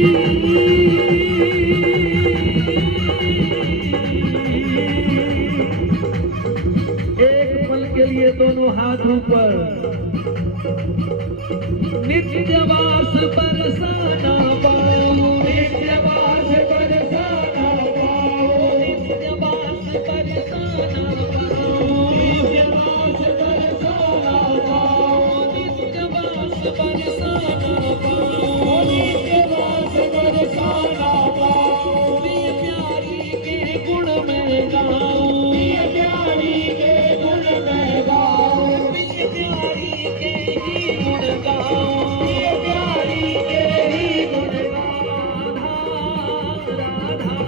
एक पल के लिए दोनों हाथ ऊपर। नित्यवास बरसाना पाओ, नित्यवास बरसाना पाओ, नित्यवास बरसाना पाओ, नित्यवास बरसाना पाओ, नित्यवास बरसाना पाओ, नित्यवास बरसाना पाओ। प्रिय प्यारी के गुण में गाओ, प्रिय प्यारी के गुण में गाओ, प्रिय प्यारी के ही गुण गाओ, प्रिय प्यारी के ही गुण गाओ। राधा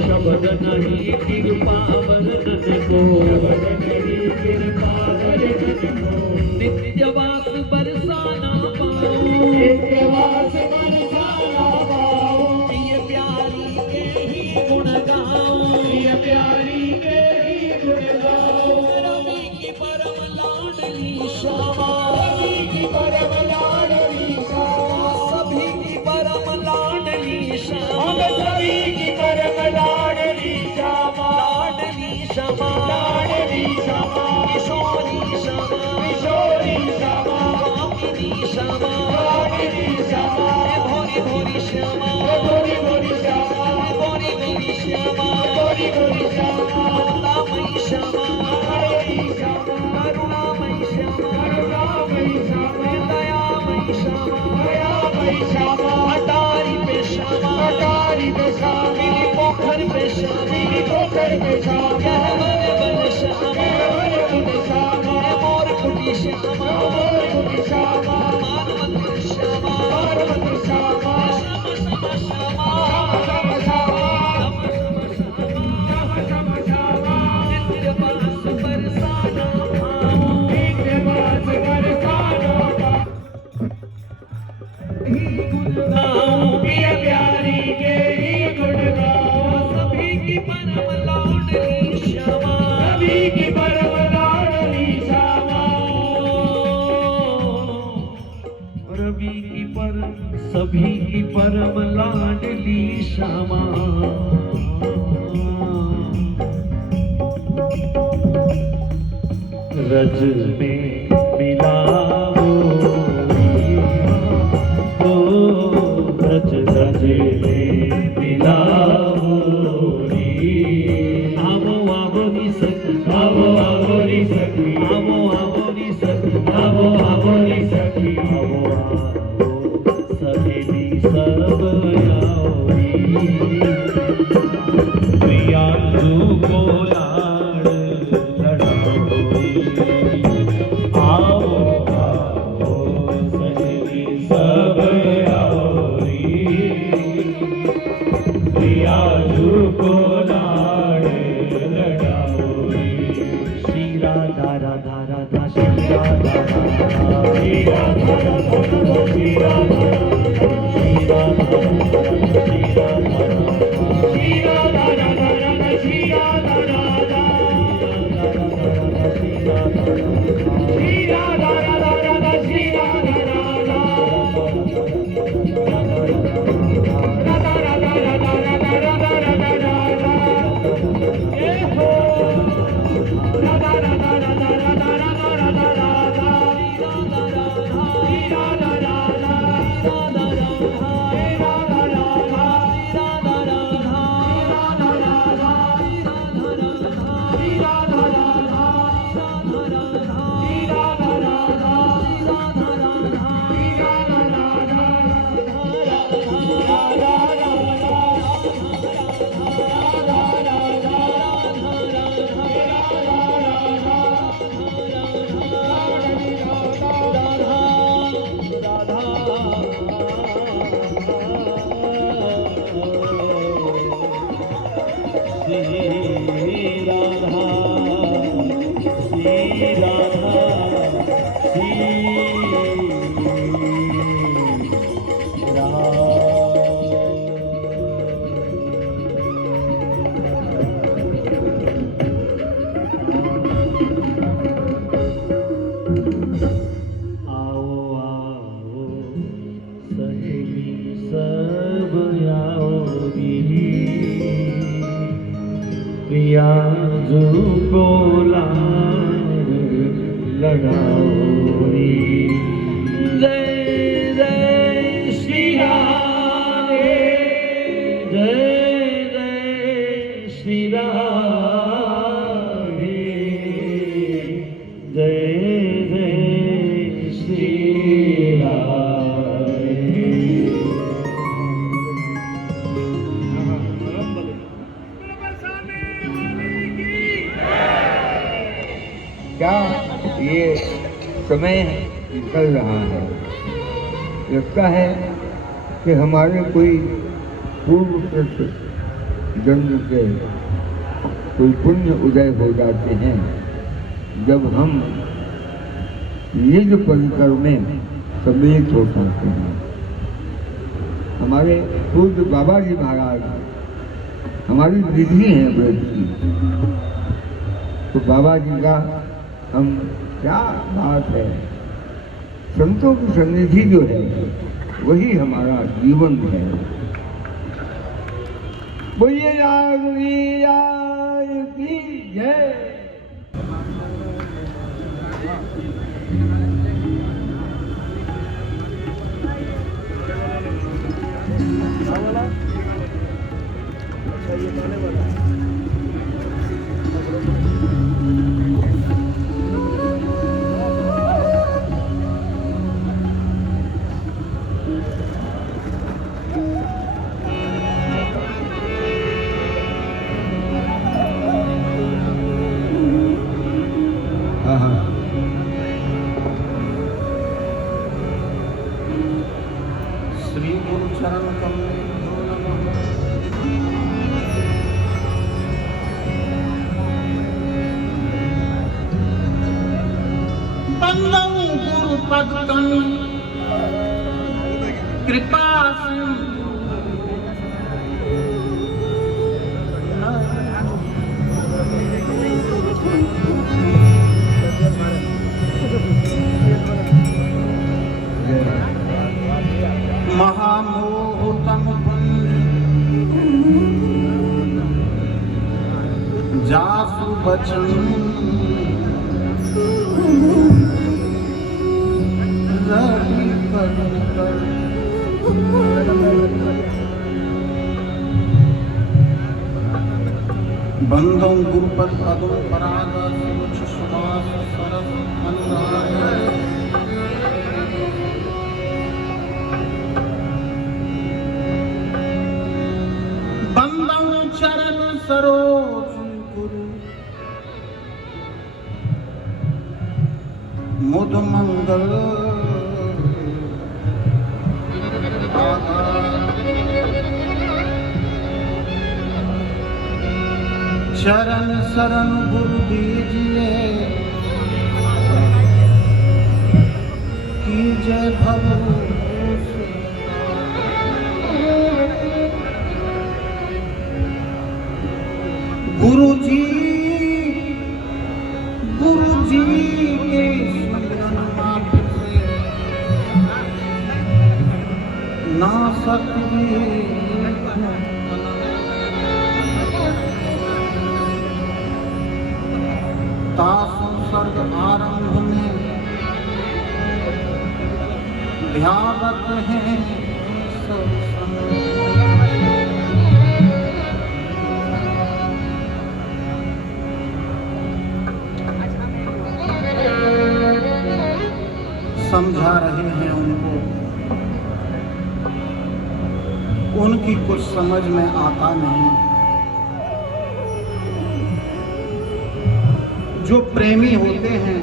शब्द नहीं कृपा वर्णन को, नित्यवास बरसाना पाओ, नित्यवास बरसाना पाओ। प्रिय प्यारी के ही गुण गाओ, प्रिय प्यारी के ही गुण गाओ। रवि की परम लाडली श्यामा, रवि की परम लाडली श्यामा, सभी की परम लाडली श्यामा, सभी की परम लाडली श्यामा, लाडली श्यामा, लाडली श्यामा, किशोरी श्यामा, किशोरी श्यामा, कामिनी श्यामा, कामिनी श्यामा, भोरी भोरी श्यामा, भोरी भोरी श्यामा, भोरी भोरी श्यामा, भोरी भोरी श्यामा, करुणामयी श्यामा, करुणामयी श्यामा, करुणामयी श्यामा, दयामयी श्यामा, दयामयी श्यामा, अटारी पे श्यामा, अटारी पे श्यामा, मिली पोखर पे श्यामा, मिली पोखर पे श्यामा, गहरे बन श्यामा, गहरे बन श्यामा, मोर कुटी श्यामा, मोर कुटी श्यामा, मानवती श्यामा, मानवती श्यामा, श्याम श्याम श्यामा, श्याम श्याम श्यामा, श्याम श्याम श्यामा, नित्यवास बरसाना पाओ, नित्यवास बरसाना पाओ। ही गुण गाओ, प्रिय प्यारी के ही गुण गाओ। सभी की परम लाडली श्यामा, सभी की परम लाडली श्यामा, रवि की परम, सभी की परम लाडली श्यामा। रज में मिला रज रज में मिला आवो आवो नी सखी, आवो आवो नी सखी, आवो आवो नी सखी, आवो आवो नी सखी, आवो आवो सहेली सब आओरी। प्रियांशु को लाड़ लड़ाओरी, आओ आओ सहेली सब आओरी। प्रियांशु को लाड़ लड़ाओरी। श्री राधा राधा राधा श्री राधा राधा, श्री राधा राधा श्री राधा राधा, श्री राधा राधा श्री राधा राधा, श्री राधा राधा राधा श्री राधा राधा, श्री राधा राधा राधा श्री राधा राधा, राधा राधा राधा राधा राधा राधा राधा, ए हो राधा राधा राधा राधा राधा राधा राधा, श्री राधा राधा, राधा राधा, हे राधा राधा, राधा राधा, राधा राधा, राधा राधा, श्री राधा राधा, राधा राधा, श्री राधा राधा, को लाड लगाओ रे। जय जय श्री राम, जय जय श्री राम, जय जय श्री राम। क्या ये समय निकल रहा है, लगता है कि हमारे कोई पूर्व जन्म के कोई पुण्य उदय हो जाते हैं जब हम निज परिकर में सम्मिलित हो पाते हैं। हमारे पूज्य बाबा जी महाराज हमारी विधि है व्रत की, तो बाबा जी का हम क्या बात है, संतों की सन्निधि जो है वही हमारा जीवन है। बोलिए राम की जय। श्री गुरु चरण कमलेभ्यो नमः। बंदं गुरु पद कृपा महामोहतम जासु बचन रवि कर बंधं गुरुपद पदों पराग सुच सुवास सरस अनुराग चरण सरोज गुरु मुद मंगल चरण शरण गुरु दीजिए कीजय भव गुरु जी के सुमिरन मात्र से ना सके तासु सर्ग आरंभ में ध्यावत है सब समझा रहे हैं उनको, उनकी कुछ समझ में आता नहीं। जो प्रेमी होते हैं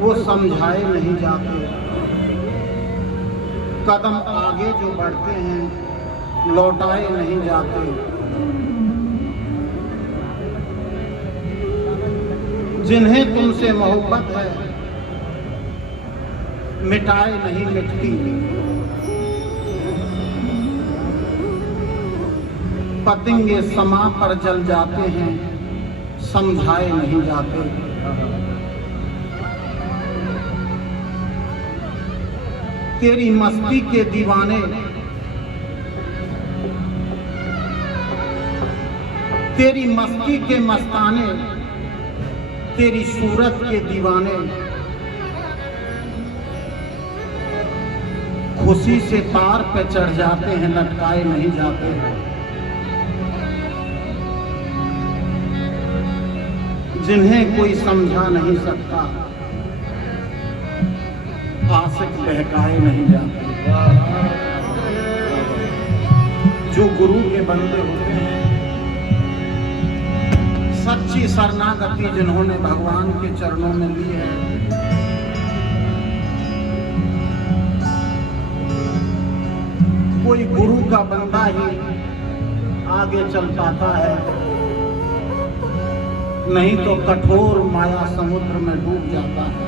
वो समझाए नहीं जाते, कदम आगे जो बढ़ते हैं लौटाए नहीं जाते। जिन्हें तुमसे मोहब्बत है मिटाए नहीं मिटती, पतंगे समा पर जल जाते हैं समझाए नहीं जाते। तेरी मस्ती के दीवाने तेरी मस्ती के मस्ताने, तेरी सूरत के दीवाने, खुशी से तार पे चढ़ जाते हैं, लटकाए नहीं जाते। जिन्हें कोई समझा नहीं सकता, आशिक बहकाए नहीं जाते। जो गुरु के बंदे होते हैं, सच्ची शरणागति जिन्होंने भगवान के चरणों में ली है, कोई गुरु का बंदा ही आगे चल पाता है, नहीं तो कठोर माया समुद्र में डूब जाता है।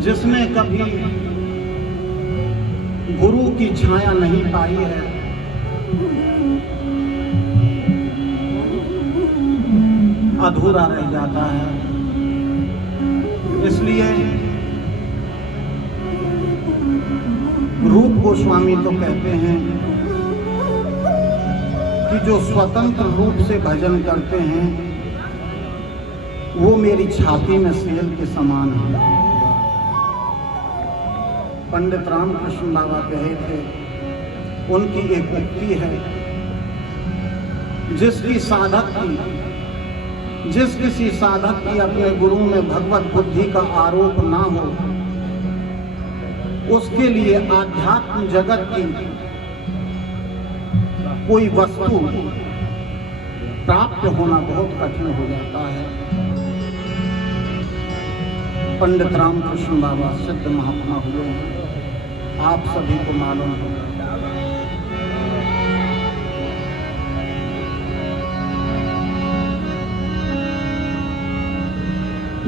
जिसने कभी गुरु की छाया नहीं पाई है, अधूरा रह जाता है। इसलिए रूप गोस्वामी तो कहते हैं कि जो स्वतंत्र रूप से भजन करते हैं वो मेरी छाती में सेल के समान है। पंडित रामकृष्ण बाबा कहे थे, उनकी एक उक्ति है, जिस किसी साधक की अपने गुरु में भगवत बुद्धि का आरोप ना हो, उसके लिए आध्यात्म जगत की कोई वस्तु प्राप्त होना बहुत कठिन हो जाता है। पंडित रामकृष्ण बाबा सिद्ध महात्मा हुए, आप सभी को मालूम होगा।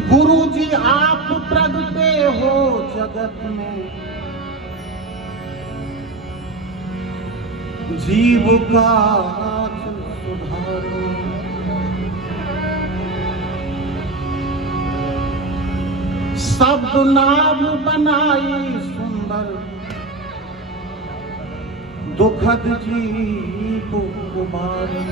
गुरु जी आप प्रगटे हो जगत में, जीव का सुधारो। शब्द नाम बनाई सुंदर, दुखद जीव उबारो।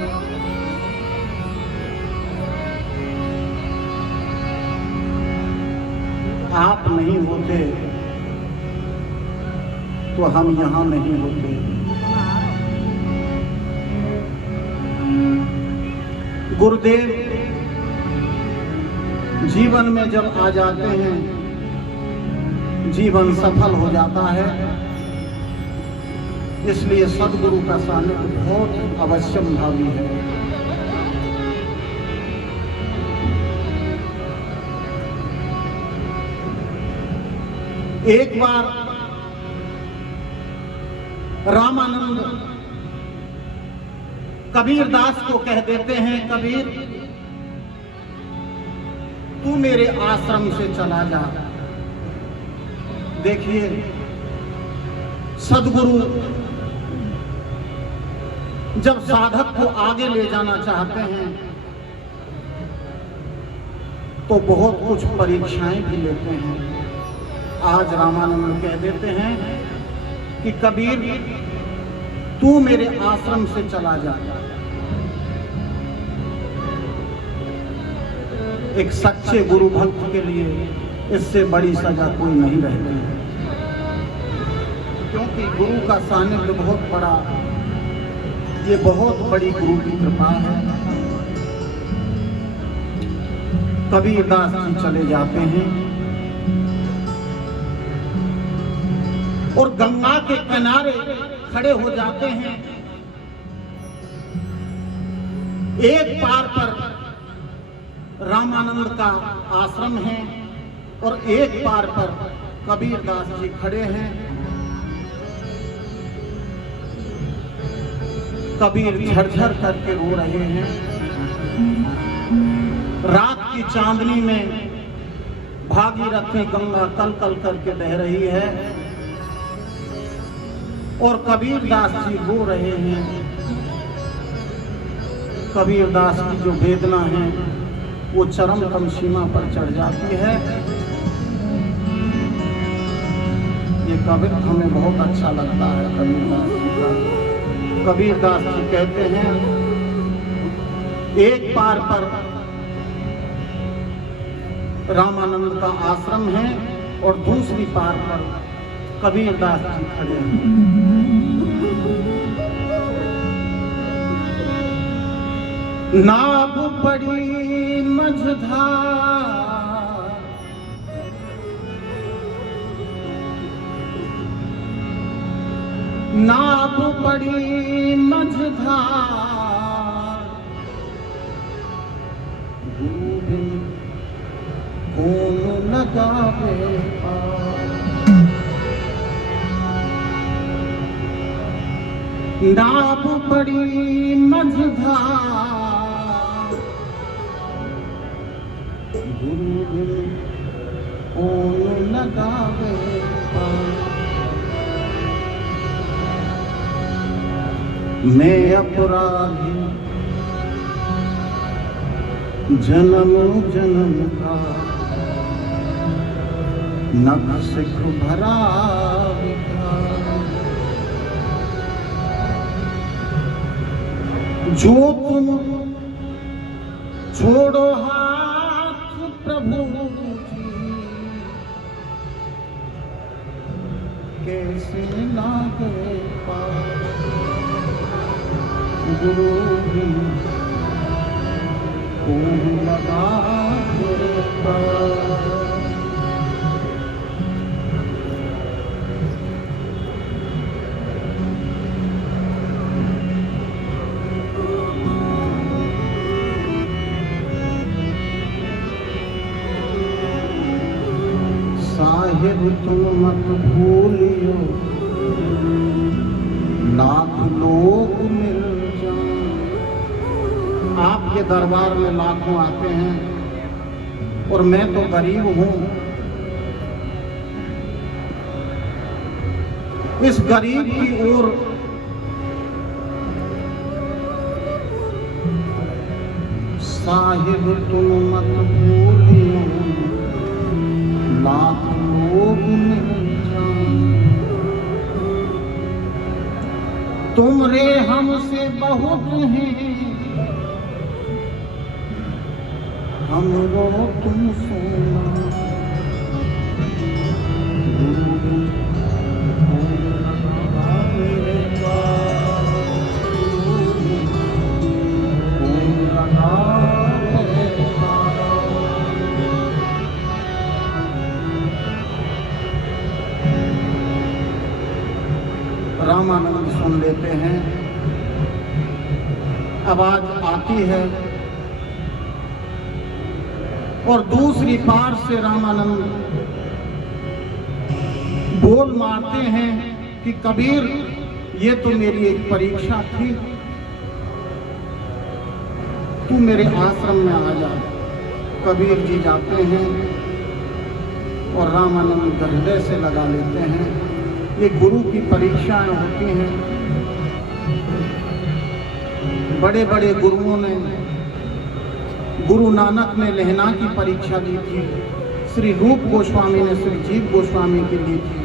आप नहीं होते तो हम यहां नहीं होते। गुरुदेव जीवन में जब आ जाते हैं, जीवन सफल हो जाता है। इसलिए सद्गुरु का सानिध्य बहुत अवश्यंभावी है। एक बार रामानंद कबीर दास को कह देते हैं, कबीर तू मेरे आश्रम से चला जा। देखिए, सद्गुरु जब साधक को आगे ले जाना चाहते हैं तो बहुत कुछ परीक्षाएं भी लेते हैं। आज रामानंद कह देते हैं कि कबीर तू मेरे आश्रम से चला जा। एक सच्चे गुरु भक्त के लिए इससे बड़ी सजा कोई नहीं रहती है, क्योंकि गुरु का सानिध्य बहुत बड़ा, ये बहुत बड़ी गुरु की कृपा है। कबीर दास जी चले जाते हैं और गंगा के किनारे खड़े हो जाते हैं। एक पार पर रामानंद का आश्रम है और एक पार पर कबीर दास जी खड़े हैं। कबीर झरझर करके रो रहे हैं। रात की चांदनी में भागीरथी गंगा कल कल करके बह रही है और कबीर दास जी रो रहे हैं। कबीर दास की जो वेदना है वो चरमतम सीमा पर चढ़ जाती है। ये कवित्व हमें बहुत अच्छा लगता है कबीरदास जी का। कबीरदास जी कहते हैं, एक पार पर रामानंद का आश्रम है और दूसरी पार पर कबीरदास जी खड़े हैं। नाव पड़ी मझधार, नाव पड़ी मझधार, डूबे कौन लगावे पार। नाव पड़ी मझधार, गुरु बिन कौन लगावे पार। मैं अपराधी जन्म जन्म का, नख सिख भरा विकार। जो तुम छोड़ो हाथ प्रभु जी, कैसे लागे पार। गुरु बिन कौन लगावे पार। साहिब तुम मत भूलियो, लाख लोग मिल जाएं। आपके दरबार में लाखों आते हैं और मैं तो गरीब हूं। इस गरीब की ओर साहिब तुम मत भूलियो, लाख लोग मिल जाएं। तुम रे हमसे बहुत हैं, हम रो तुम सोना। गुरु बिन कौन लगावे पार। गुरु बिन कौन लगावे पार। रामानंद सुन लेते हैं। आवाज आती है और दूसरी पार से रामानंद बोल मारते हैं कि कबीर, ये तो मेरी एक परीक्षा थी, तू मेरे आश्रम में आ जा। कबीर जी जाते हैं और रामानंद हृदय से लगा लेते हैं। ये गुरु की परीक्षाएं होती हैं। बड़े बड़े गुरुओं ने, गुरु नानक ने लेहना की परीक्षा दी थी, श्री रूप गोस्वामी ने श्री जीव गोस्वामी की ली थी।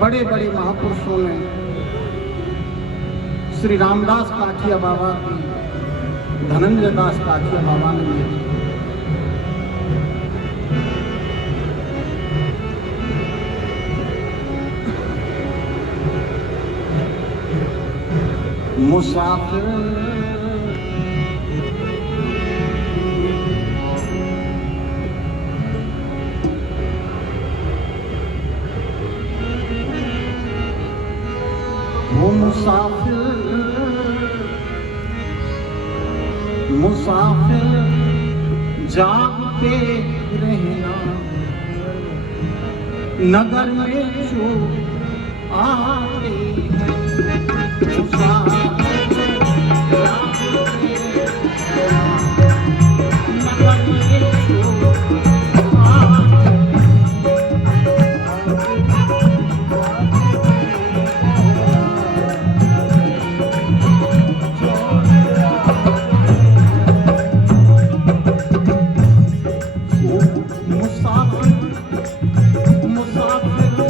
बड़े बड़े महापुरुषों ने, श्री रामदास काठिया बाबा की, धनंजय दास काठिया बाबा ने ली थी। मुसाफिर वो मुसाफिर, मुसाफिर जागते रहना, नगर में जो आते हैं। मुसाफिर जागते रहना, नगर में जो आते हैं। मुसाफिर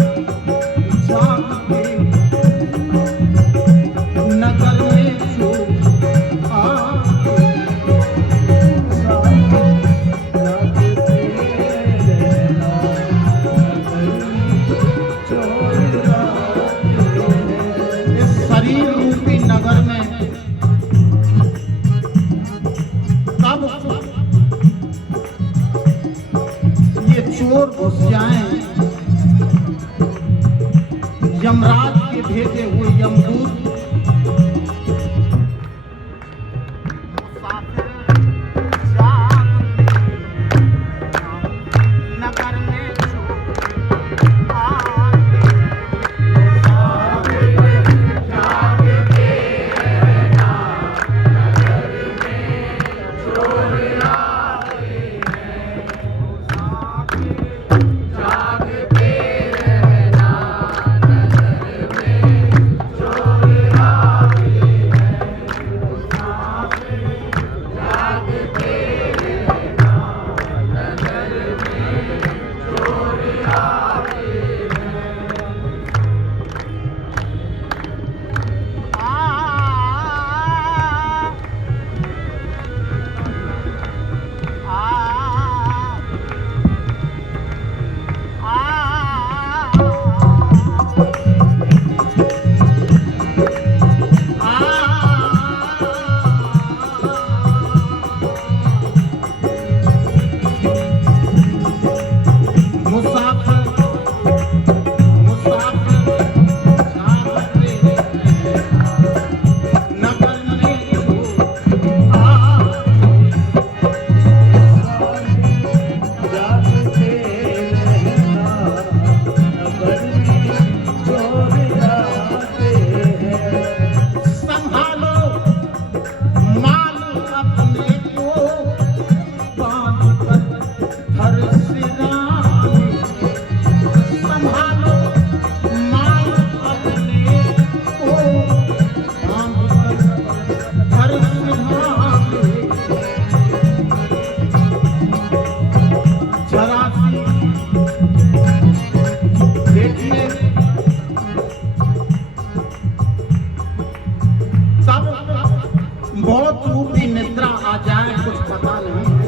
बहुत रूपी निद्रा आ जाए कुछ पता नहीं है,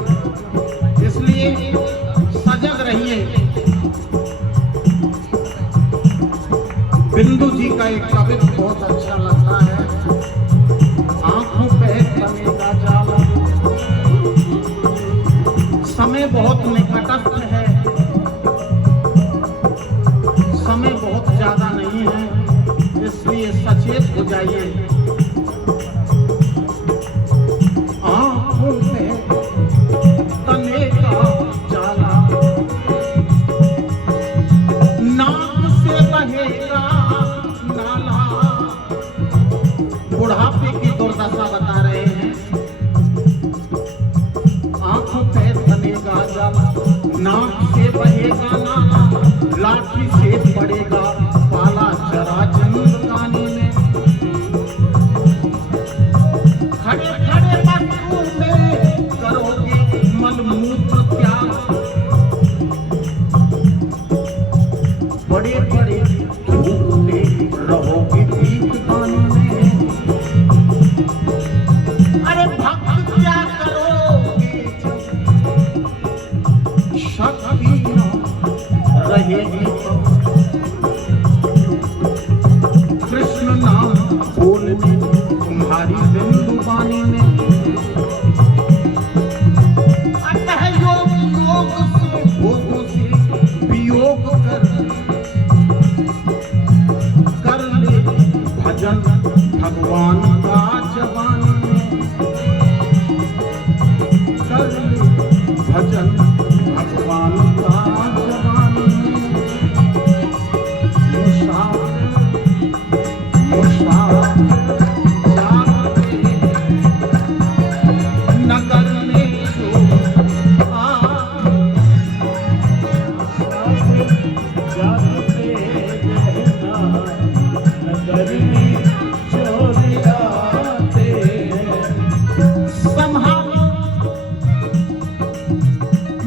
इसलिए सजग रहिए। बिंदु जी का एक कविता बहुत अच्छा लगता है, आंखों पे बनेगा जाला। समय बहुत निकटस्थ है, समय बहुत ज्यादा नहीं है, इसलिए सचेत हो जाइए। आंखों पे बनेगा जाला, नाक से बहेगा नाला। बुढ़ापे की दुर्दशा बता रहे हैं। आंखों पे बनेगा जाला, नाक से बहेगा नाला, लाठी से पड़ेगा पाला जरा जिंदगानी में। खड़े खड़े वस्तु में करोगे मलमूत्र त्याग, बड़े बड़े धूपते रहोगे दीप पानी में। अरे भक्त क्या करोगे, शक्ति न रहेगी। कृष्ण नाम बोलने तुम्हारी बिंदु वाणी में। अतः योग योग से भोगों से वियोग कर ले भजन भगवान का जवानी में। कर ले भजन भगवान का जवानी में। नगर में जो जाते रहना, नगर में चोर आते हैं। संभालो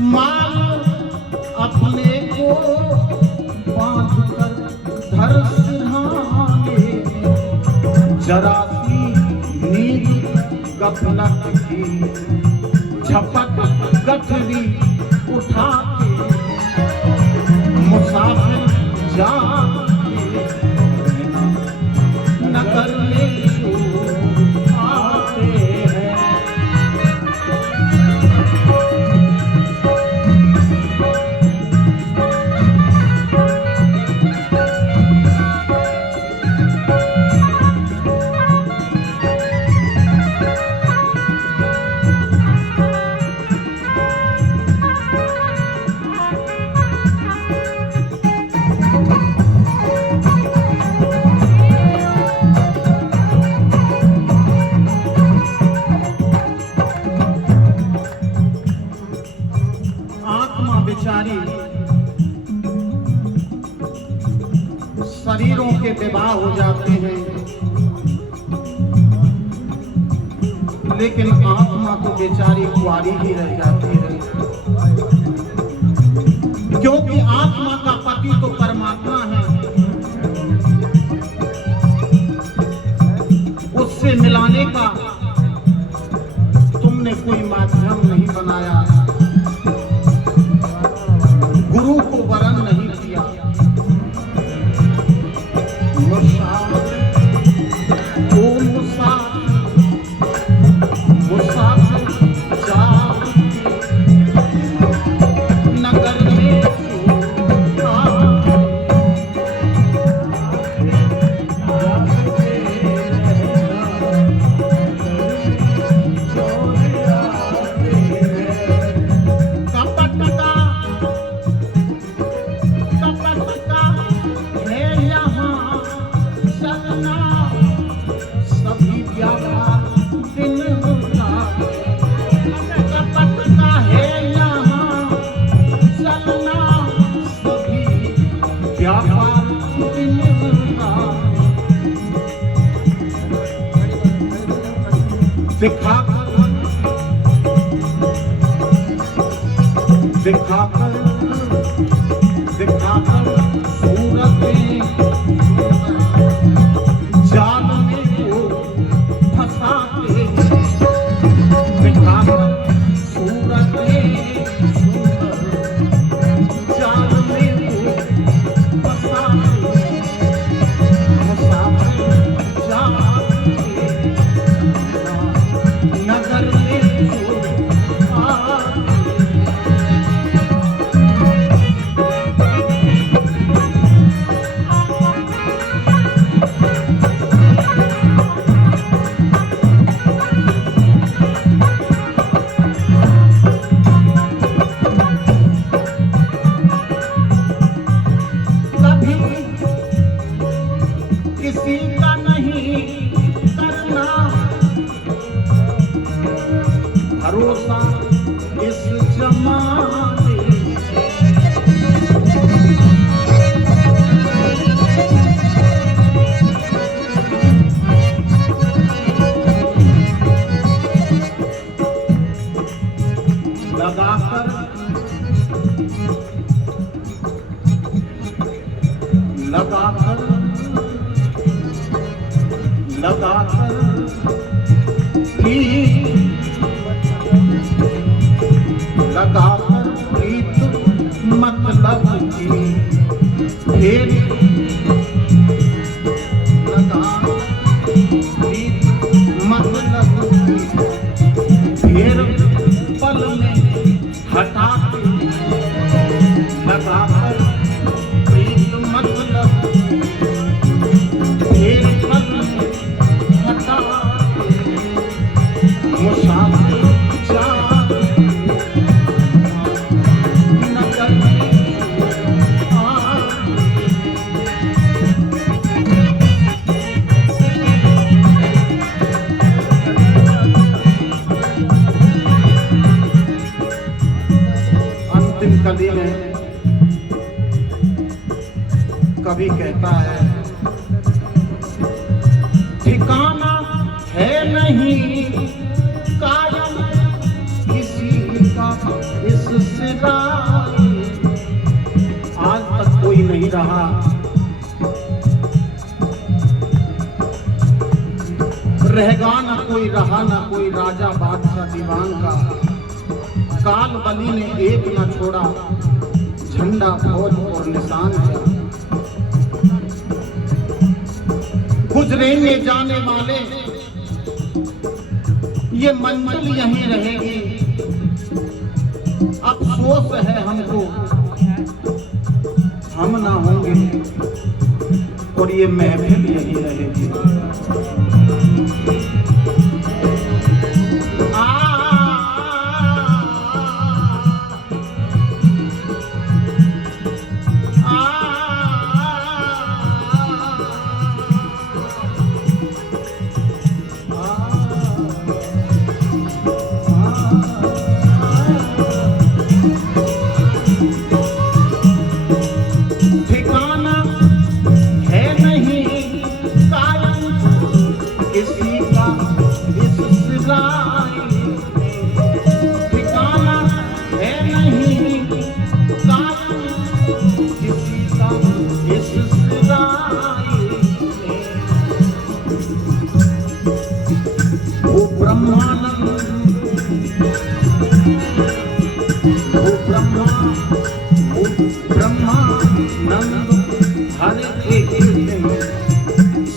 माल अपने को बांध कर धर सिरहाने, जरा सी नींद गफलत की झपट गठरी उठा के। मुसाफिर जाते नगर में जो आते हैं। आत्मा बेचारी शरीरों के विवाह हो जाते हैं, लेकिन आत्मा तो बेचारी कुंवारी ही रह जाती है। क्योंकि आत्मा का पति तो परमात्मा है, उससे मिलाने का तुमने कोई माध्यम नहीं बनाया, गुरु को वरण नहीं किया। नगर में दिखाकर सूरत में जाल में वो फंसाते लगाकर प्रीत मतलब की फिर लगाकर प्रीत मतलब की फिर पल में हटा के लगाकर प्रीत मतलब फिर पल में हटा के मुसाफिर कवि में कवि कहता है ठिकाना है नहीं कायम किसी का इस सिरा आज तक कोई नहीं रहा रहेगा ना कोई रहा ना कोई राजा बादशाह दीवान का काल बली ने एक न छोड़ा झंडा फौज और निशान का गुजरेंगे जाने वाले ये मंजिल यहीं रहेगी अफसोस है हमको हम ना होंगे और ये महफिल यहीं रहेगी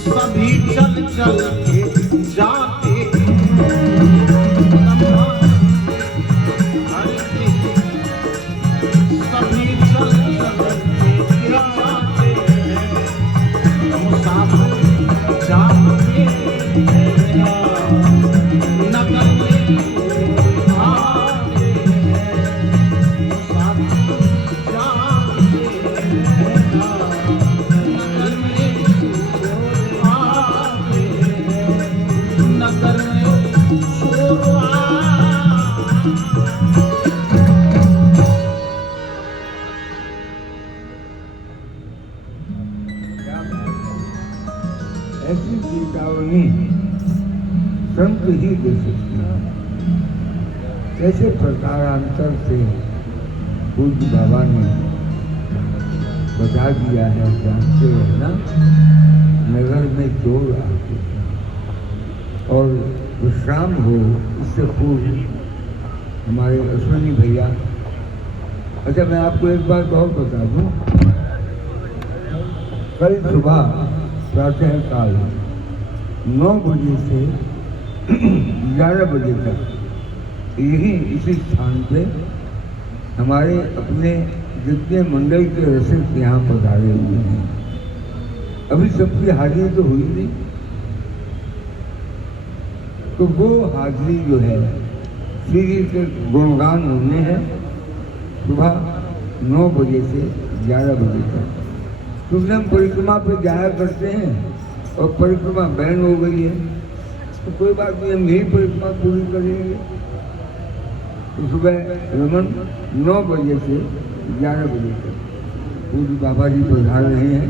सभी चल चल के जाते सभी चल चल के जाते मुसाफिर जाते नगर में आते मुसाफिर जाते नगर में नगर में ऐसी चेतावनी संत ही दे सकते हैं। कैसे प्रकारांतर से पूज्य बाबा ने बता दिया है, जानते हैं ना, नगर में चोर आते और विश्राम हो इससे पूर्व हमारे अश्विनी भैया। अच्छा, मैं आपको एक बात और बता दूं, कल सुबह प्रातः काल 9 बजे से 11 बजे तक यही इसी स्थान पे हमारे अपने जितने मंडल के रसिक यहाँ पधारे हुए हैं, अभी सबकी हाजिरी तो हुई नहीं, तो वो हाजिरी जो है श्री के गुणगान होने हैं सुबह 9 बजे से 11 बजे तक। क्योंकि हम परिक्रमा पे जाया करते हैं और परिक्रमा बैन हो गई है, तो कोई बात नहीं, हम यही परिक्रमा पूरी करेंगे। तो सुबह रमन 9 बजे से 11 बजे तक पूज्य बाबा जी पधार रहे हैं।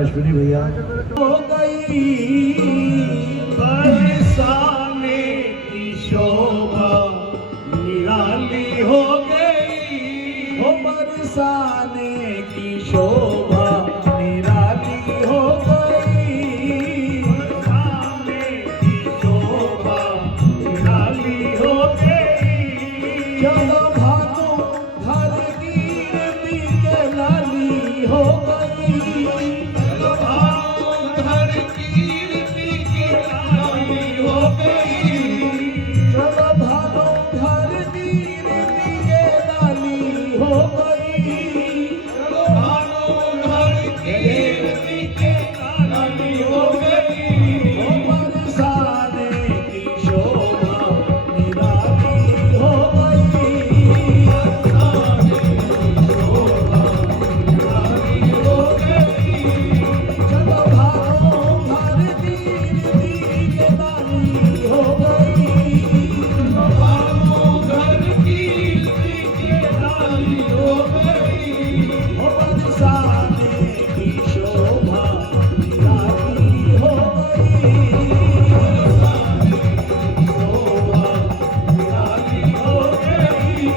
अश्विनी भैया हो गई बरसाने की शोभा निराली हो गई बरसाने की शोभा निराली हो गई, बरसाने की शोभा निराली हो गई। चलो भानु भर कीर्ति के लाली हो गई, चलो भानु भर कीर्ति के लाली हो गई, चलो भानु भर कीर्ति के लाली हो गई, चलो भानु भर कीर्ति के लाली हो गई। ओ बरसाने की शोभा निराली हो गई, बरसाने की शोभा निराली हो गई। चलो भानु भर कीर्ति के लाली हो गई, चलो भानु भर कीर्ति के लाली हो गई। ओ बरसाने की शोभा निराली हो गई, बरसाने की शोभा निराली हो गई।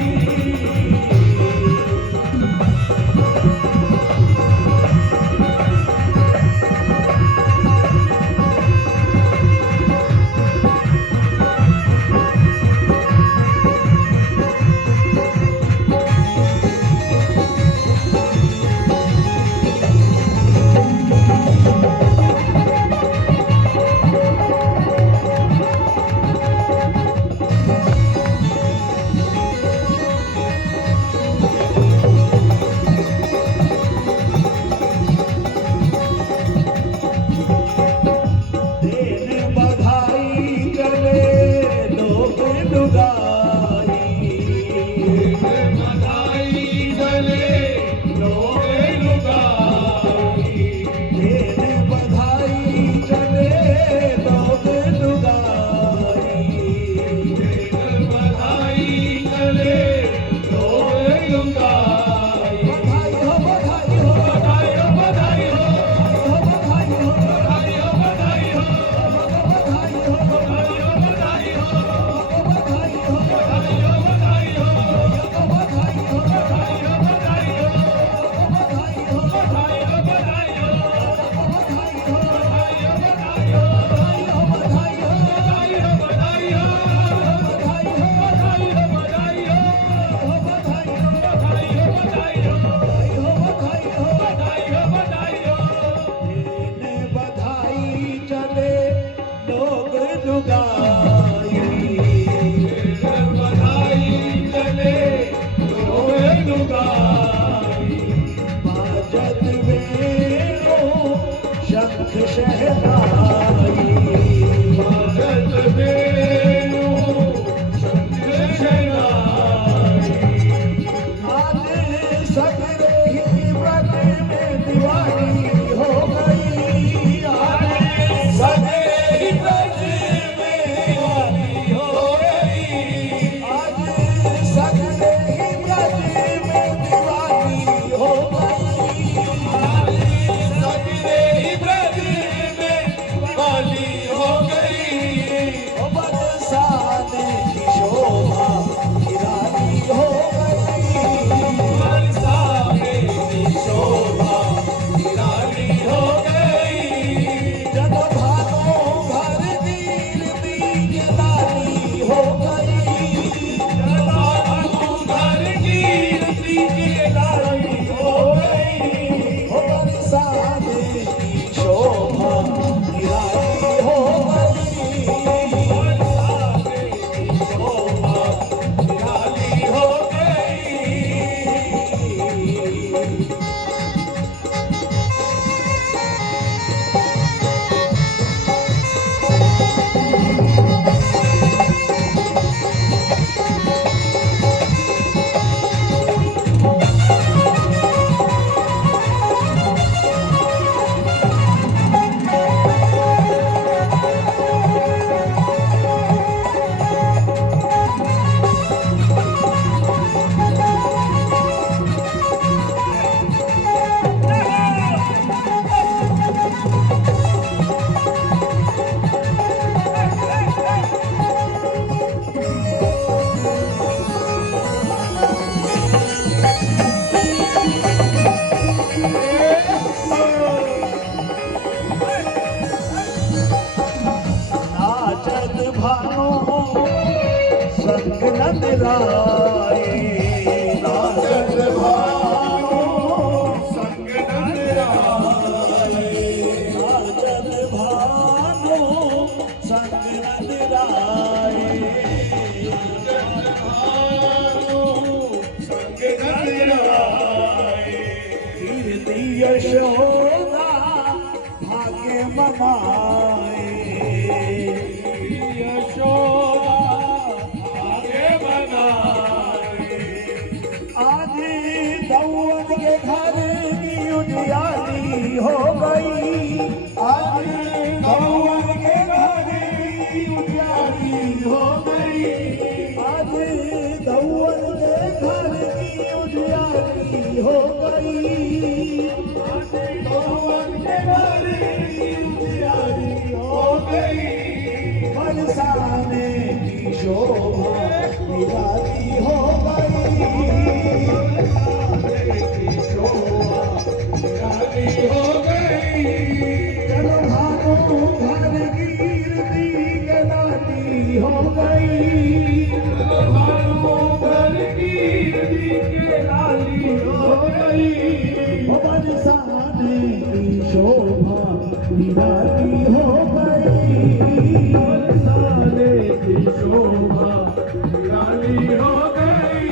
कीर्ति यशोदा भाग्य मनाए यशोदा भाग्य मनाए आदि दौलत के घर की उजियारी हो गई आदि दौलत के घर की उजियारी हो गई आदि दौलत के घर की उजियारी हो गई बरसाने की शोभा निराली हो गई हो गई चलो भागो घर की कीर्ति के नाती हो गई चलो भागो घर की कीर्ति के नाती हो गई बरसाने की शोभा निराली हो गई बरसाने की शोभा निराली हो गई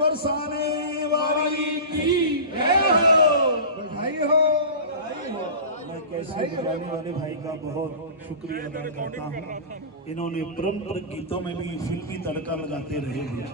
बरसाने वाली की जय हो। बधाई हो। मैं कैसे बजाने वाले भाई का बहुत शुक्रिया अदा करता हूँ। इन्होंने पारंपरिक गीतों में भी फिल्मी तड़का लगाते रहे हैं।